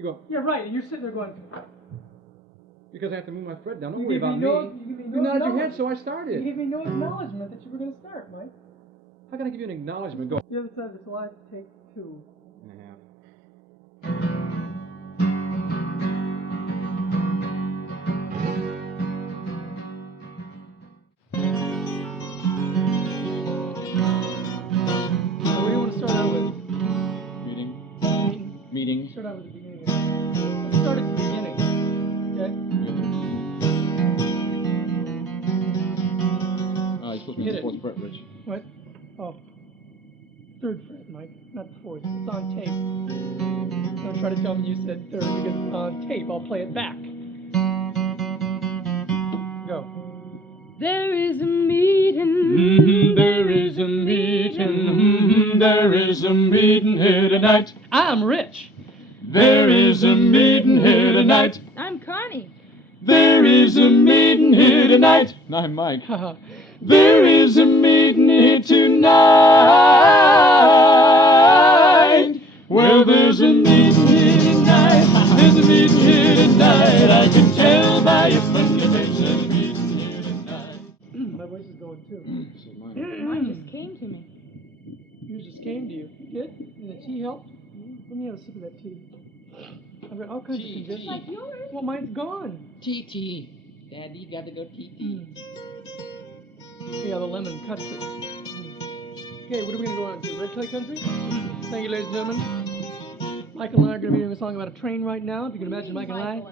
You go. Yeah, right. And you're sitting there going. Because I have to move my thread down. Don't worry about me. You nodded your head, so I started. You gave me no acknowledgement that you were going to start, Mike. How can I give you an acknowledgement? Go. The other side of this live, take 2. What do you want to start out with? Meeting. Start out with the beginning. Let's start at the beginning. Okay? You're supposed to be on the 4th fret, Rich. What? Oh. 3rd fret, Mike. Not the 4th. It's on tape. Don't try to tell me you said 3rd because it's on tape. I'll play it back. Go. There is a meeting. There is a meeting. There is a meeting here tonight. I'm Rich. There is a meeting here tonight. I'm Connie. There is a meeting here tonight. I'm Mike. There is a meeting here tonight. Well, there's a meeting here tonight. There's a meeting here tonight. I can tell by your funny face. There's a meeting here tonight. My voice is going too. Mine just came to me. Yours just came to you. Good? And the tea helped? Let me have a sip of that tea. I've got all kinds of congestion. Like yours. Well, mine's gone. Tea. Daddy, got to go tea. Yeah, the lemon cuts it. Okay, what are we going to go on to? Red Clay Country? Thank you, ladies and gentlemen. Michael and I are going to be doing a song about a train right now. If you can imagine Michael and I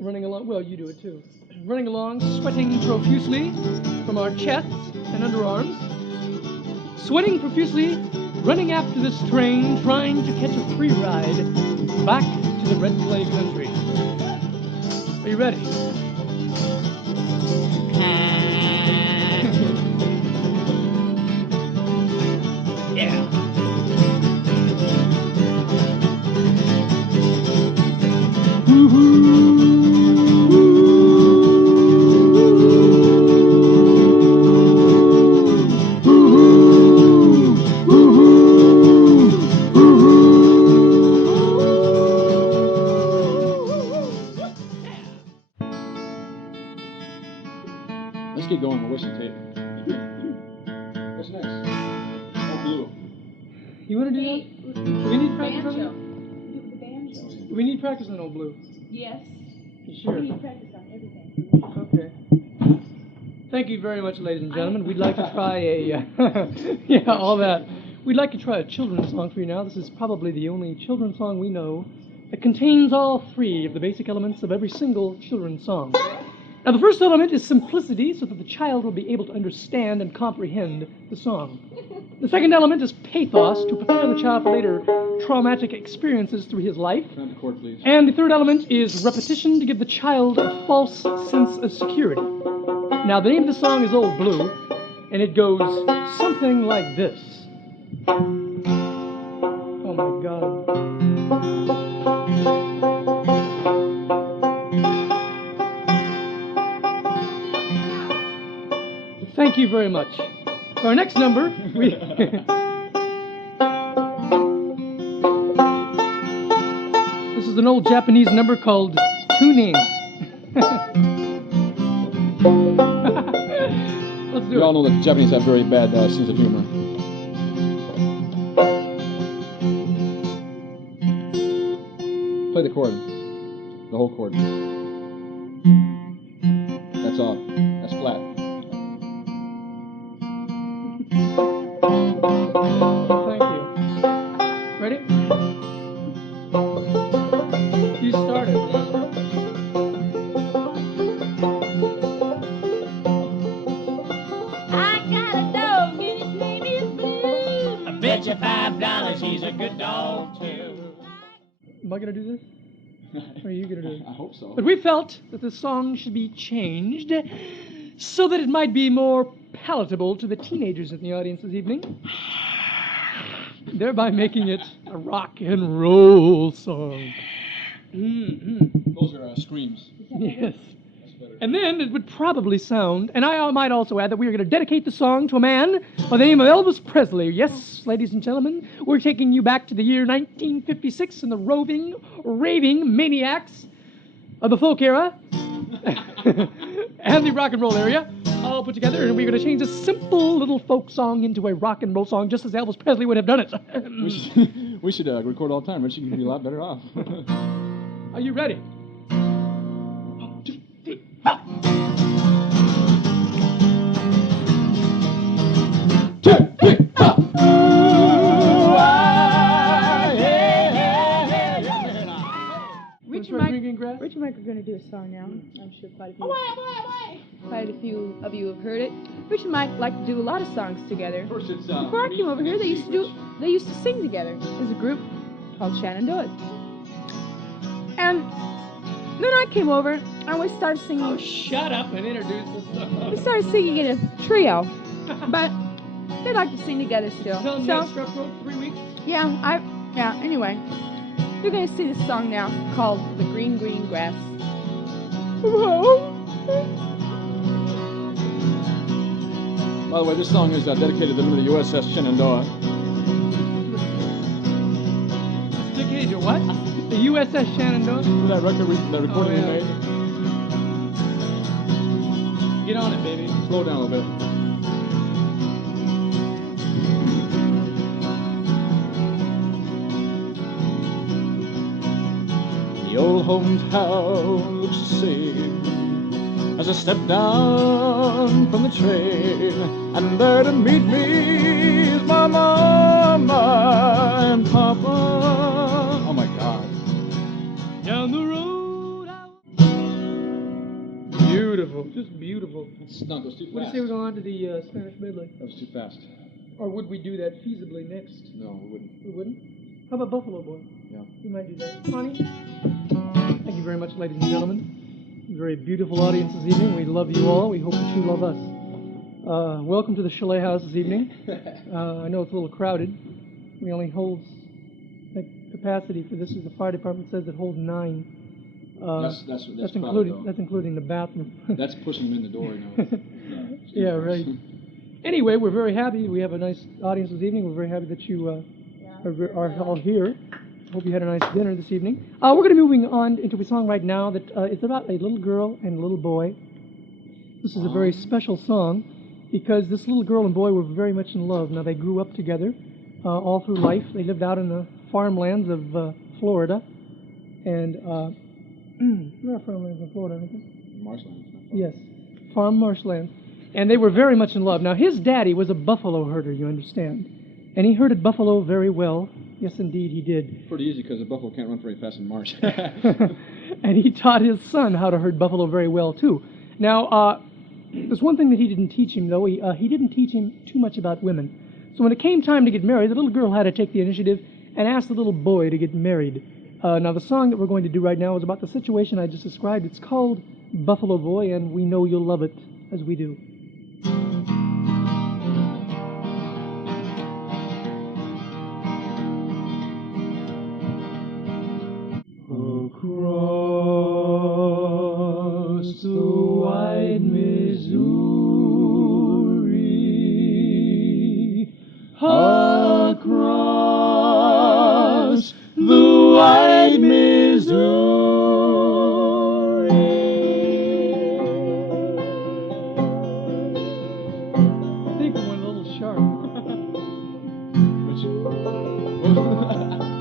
running along. Well, you do it too. Running along, sweating profusely from our chests and underarms. Sweating profusely, running after this train, trying to catch a free ride back to the Red Clay Country. Are you ready? Yeah. Let's get going. We'll whistle tape. What's next? Oh, blue. You want to do that? Do we need practice on Banjo. that? The banjo. Do we need practice on Old Blue? Yes. You sure? We need practice on everything. Okay. Thank you very much, ladies and gentlemen. We'd like to try a, yeah, all that. We'd like to try a children's song for you now. This is probably the only children's song we know that contains all 3 of the basic elements of every single children's song. Now, the first element is simplicity, so that the child will be able to understand and comprehend the song. The second element is pathos, to prepare the child for later traumatic experiences through his life. Turn the chord, please. And the third element is repetition, to give the child a false sense of security. Now, the name of the song is Old Blue, and it goes something like this. Oh, my God. Thank you very much. For our next number, we... This is an old Japanese number called Tuning. Let's do it. We all know that the Japanese have very bad sense of humor. Play the chord. The whole chord. That's off. That's flat. Thank you. Ready? You started. I got a dog and his name is Blue. I bet you $5 he's a good dog, too. Am I going to do this? Or are you going to do it? I hope so. But we felt that the song should be changed so that it might be more palatable to the teenagers in the audience this evening, thereby making it a rock and roll song. Those are screams. Yes. That's better. And then it would probably sound, and I might also add that we are going to dedicate the song to a man by the name of Elvis Presley. Yes, ladies and gentlemen, we're taking you back to the year 1956 and the raving maniacs of the folk era and the rock and roll area all put together, and we're going to change a simple little folk song into a rock and roll song just as Elvis Presley would have done it. We should record all the time. Richie can be a lot better off. Are you ready? 1, 2, 3, 4. 2, 3, 4. Rich and Mike are going to do a song now. I'm sure quite a few of you have heard it. Rich and Mike like to do a lot of songs together. First it's, Before I came over here, they used to sing together as a group called Shenandoah. And then I came over and we started singing. Oh, shut up and introduce the song. We started singing in a trio, but they like to sing together still. Until next for 3 weeks. Anyway. We're going to sing this song now called The Green, Green Grass. By the way, this song is dedicated to the men of the USS Shenandoah. Dedicated to what? The USS Shenandoah? Remember that recording we made? Get on it, baby. Slow down a little bit. The old hometown looks the same as I step down from the train, and there to meet me is my mama and papa. Oh my God! Down the road, beautiful, just beautiful. No, it goes too fast. What do you say we go on to the Spanish medley? That was too fast. Or would we do that feasibly next? No, we wouldn't. We wouldn't? How about Buffalo Boy? Yeah. We might do that. Connie? Thank you very much, ladies and gentlemen. Very beautiful audience this evening. We love you all. We hope that you love us. Welcome to the Ciulei house this evening. I know it's a little crowded. We only hold, I think, capacity for this, as the fire department says, it holds 9. That's including the bathroom. That's pushing them in the door, you know. Yeah, right. Anyway, we're very happy. We have a nice audience this evening. We're very happy that you are all here. Hope you had a nice dinner this evening. We're going to be moving on into a song right now that is about a little girl and a little boy. This is a very special song because this little girl and boy were very much in love. Now, they grew up together all through life. They lived out in the farmlands of Florida. And there are farmlands in Florida, aren't there? Marshlands. Yes, farm marshlands. And they were very much in love. Now, his daddy was a buffalo herder, you understand. And he herded buffalo very well. Yes, indeed, he did. Pretty easy because the buffalo can't run very fast in marsh. And he taught his son how to herd buffalo very well, too. Now, there's one thing that he didn't teach him, though. He didn't teach him too much about women. So when it came time to get married, the little girl had to take the initiative and ask the little boy to get married. Now, the song that we're going to do right now is about the situation I just described. It's called Buffalo Boy, and we know you'll love it as we do. Across the wide Missouri, across the wide Missouri. I think we went a little sharp.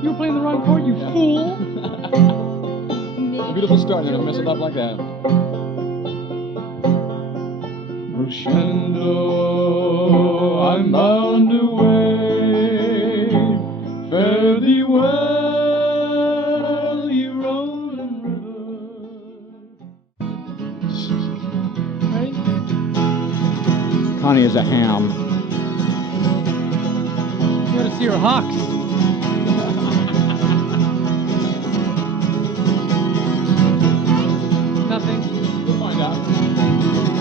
You were playing the wrong chord, you fool! Beautiful start, and I mess it up like that. Shenandoah, I'm bound away. Fare thee well, ye rolling river. Right? Connie is a ham. You ought to see her hawks.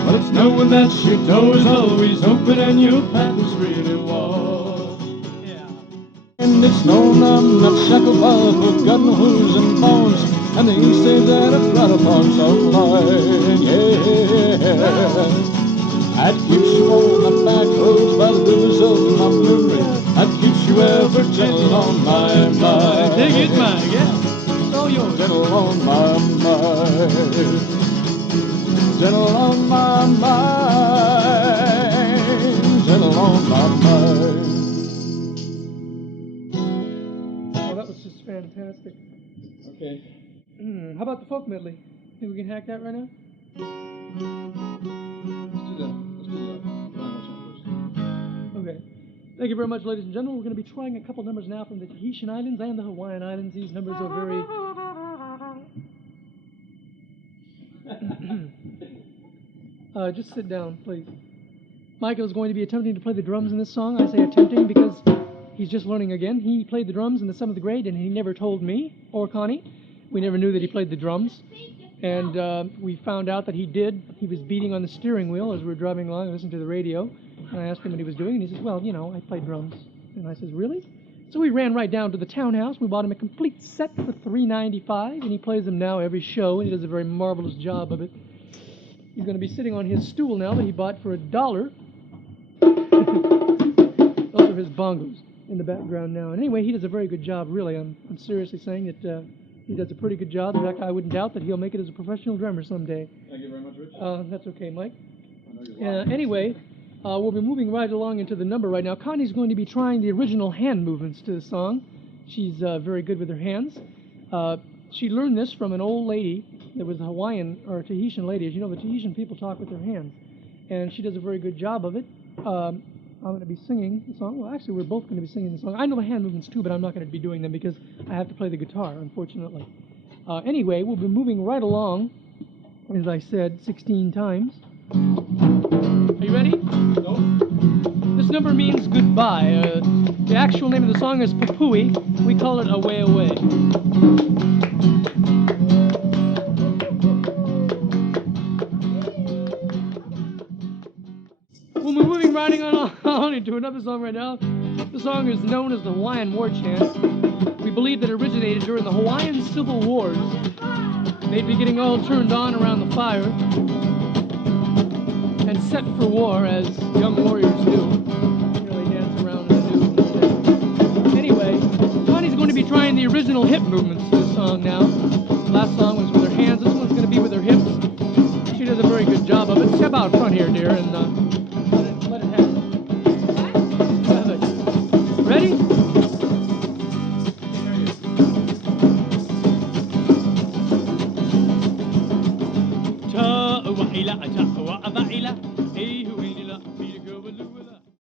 But it's knowing that your door is always open and your path is free to walk. Yeah. And it's known I'm not shackled by forgotten hooves and bones, and they say that a out upon some line, yeah. That keeps you on the back roads by the rivers of my memory. That keeps you ever gentle on my mind. Dig it, Mike, yeah. It's all yours. Gentle on my mind. Gentle on my mind. Gentle on my mind. Oh, that was just fantastic. Okay. How about the folk medley? Think we can hack that right now? Let's do that. Okay. Thank you very much, ladies and gentlemen. We're going to be trying a couple numbers now from the Tahitian Islands and the Hawaiian Islands. These numbers are very... just sit down, please. Michael is going to be attempting to play the drums in this song. I say attempting because he's just learning again. He played the drums in the 7th grade, and he never told me or Connie. We never knew that he played the drums. And we found out that he did. He was beating on the steering wheel as we were driving along and listening to the radio. And I asked him what he was doing, and he says, well, you know, I play drums. And I says, really? So we ran right down to the townhouse. We bought him a complete set for $3.95, and he plays them now every show, and he does a very marvelous job of it. He's going to be sitting on his stool now that he bought for $1. Those are his bongos in the background now. And anyway, he does a very good job, really. I'm seriously saying that he does a pretty good job. In fact, I wouldn't doubt that he'll make it as a professional drummer someday. Thank you very much, Rich. That's okay, Mike. Anyway, we'll be moving right along into the number right now. Connie's going to be trying the original hand movements to the song. She's very good with her hands. She learned this from an old lady that was a Hawaiian or Tahitian lady. As you know, the Tahitian people talk with their hands. And she does a very good job of it. I'm going to be singing the song. Well, actually, we're both going to be singing the song. I know the hand movements too, but I'm not going to be doing them because I have to play the guitar, unfortunately. Anyway, we'll be moving right along, as I said, 16 times. Are you ready? No. This number means goodbye. The actual name of the song is Papui. We call it Away Away. We'll be moving right on into another song right now. The song is known as the Hawaiian War Chants. We believe that it originated during the Hawaiian Civil Wars. They'd be getting all turned on around the fire and set for war, as young warriors do. You know, they dance around in the nude. Anyway, Connie's going to be trying the original hip movements to the song now. Last song was with her hands. This one's going to be with her hips. She does a very good job of it. Step out front here, dear, and let it happen. Ready? Ta'wa'ila, ta'wa'ava'ila.